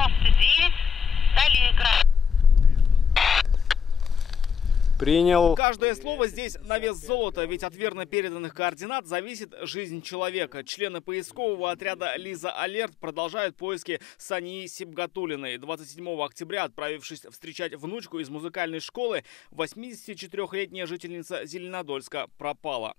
99, далее экран. Принял. Каждое слово здесь на вес золота, ведь от верно переданных координат зависит жизнь человека. Члены поискового отряда «Лиза Алерт» продолжают поиски Сании Сибгатуллиной. 27 октября, отправившись встречать внучку из музыкальной школы, 84-летняя жительница Зеленодольска пропала.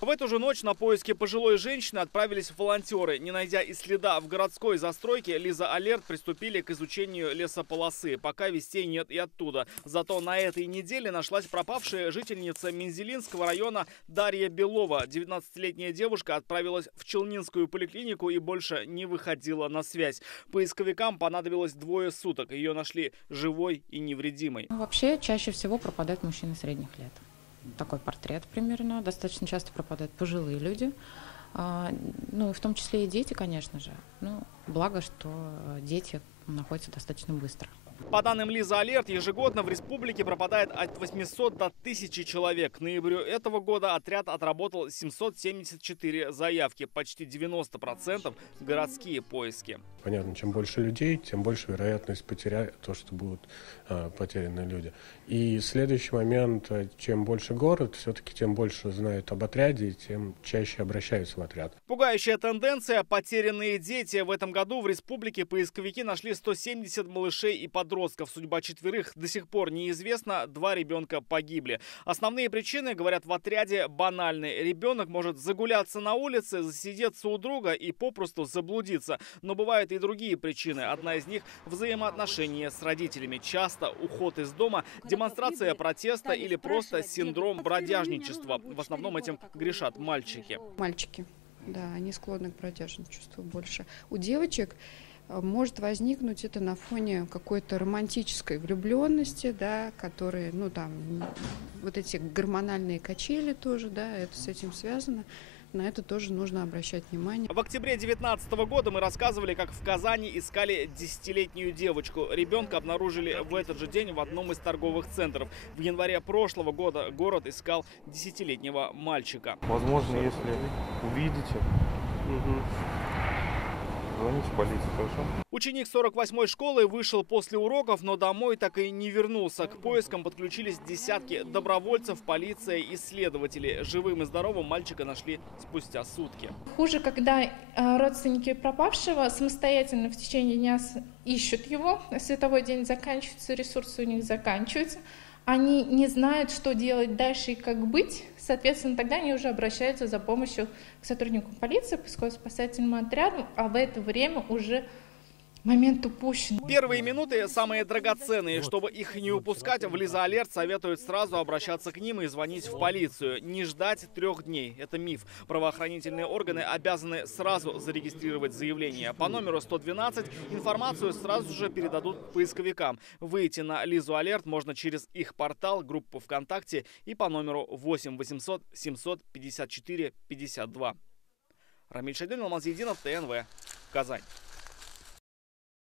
В эту же ночь на поиски пожилой женщины отправились волонтеры. Не найдя и следа в городской застройке, «Лиза Алерт» приступили к изучению лесополосы. Пока вестей нет и оттуда. Зато на этой неделе нашлась пропавшая жительница Мензелинского района Дарья Белова. 19-летняя девушка отправилась в Челнинскую поликлинику и больше не выходила на связь. Поисковикам понадобилось 2 суток. Ее нашли живой и невредимой. Вообще, чаще всего пропадают мужчины средних лет. Такой портрет примерно. Достаточно часто пропадают пожилые люди. Ну, в том числе и дети, конечно же. Ну, благо, что дети находятся достаточно быстро. По данным «Лизы Алерт», ежегодно в республике пропадает от 800 до 1000 человек. К ноябрю этого года отряд отработал 774 заявки. Почти 90% городские поиски. Понятно, чем больше людей, тем больше вероятность потерять то, что будут потеряны люди. И следующий момент, чем больше город, все-таки тем больше знают об отряде, тем чаще обращаются в отряд. Пугающая тенденция – потерянные дети. В этом году в республике поисковики нашли 170 малышей и подростков. Судьба 4 до сих пор неизвестна, 2 ребенка погибли. Основные причины, говорят в отряде, банальны. Ребенок может загуляться на улице, засидеться у друга и попросту заблудиться. Но бывают и другие причины. Одна из них – взаимоотношения с родителями. Часто уход из дома, демонстрация протеста или просто синдром бродяжничества. В основном этим грешат мальчики. Мальчики, да, они склонны к бродяжничеству больше. У девочек может возникнуть это на фоне какой-то романтической влюбленности, да, которые, ну там, вот эти гормональные качели тоже, да, это с этим связано. На это тоже нужно обращать внимание. В октябре 2019 года мы рассказывали, как в Казани искали 10-летнюю девочку. Ребенка обнаружили в этот же день в одном из торговых центров. В январе прошлого года город искал 10-летнего мальчика. Возможно, если увидите, звоните в полицию, хорошо? Ученик 48-й школы вышел после уроков, но домой так и не вернулся. К поискам подключились десятки добровольцев, полиция и следователи. Живым и здоровым мальчика нашли спустя сутки. Хуже, когда родственники пропавшего самостоятельно в течение дня ищут его. Световой день заканчивается, ресурсы у них заканчиваются. Они не знают, что делать дальше и как быть. Соответственно, тогда они уже обращаются за помощью к сотруднику полиции, поисково-спасательному отряду, а в это время уже момент упущен. Первые минуты самые драгоценные. Чтобы их не упускать, в «Лиза Алерт» советуют сразу обращаться к ним и звонить в полицию. Не ждать 3 дней. Это миф. Правоохранительные органы обязаны сразу зарегистрировать заявление. По номеру 112 информацию сразу же передадут поисковикам. Выйти на «Лизу Алерт» можно через их портал, группу ВКонтакте и по номеру 8 800 754 52. Рамиль Шайдуллин, Алмаз Единов, ТНВ, Казань.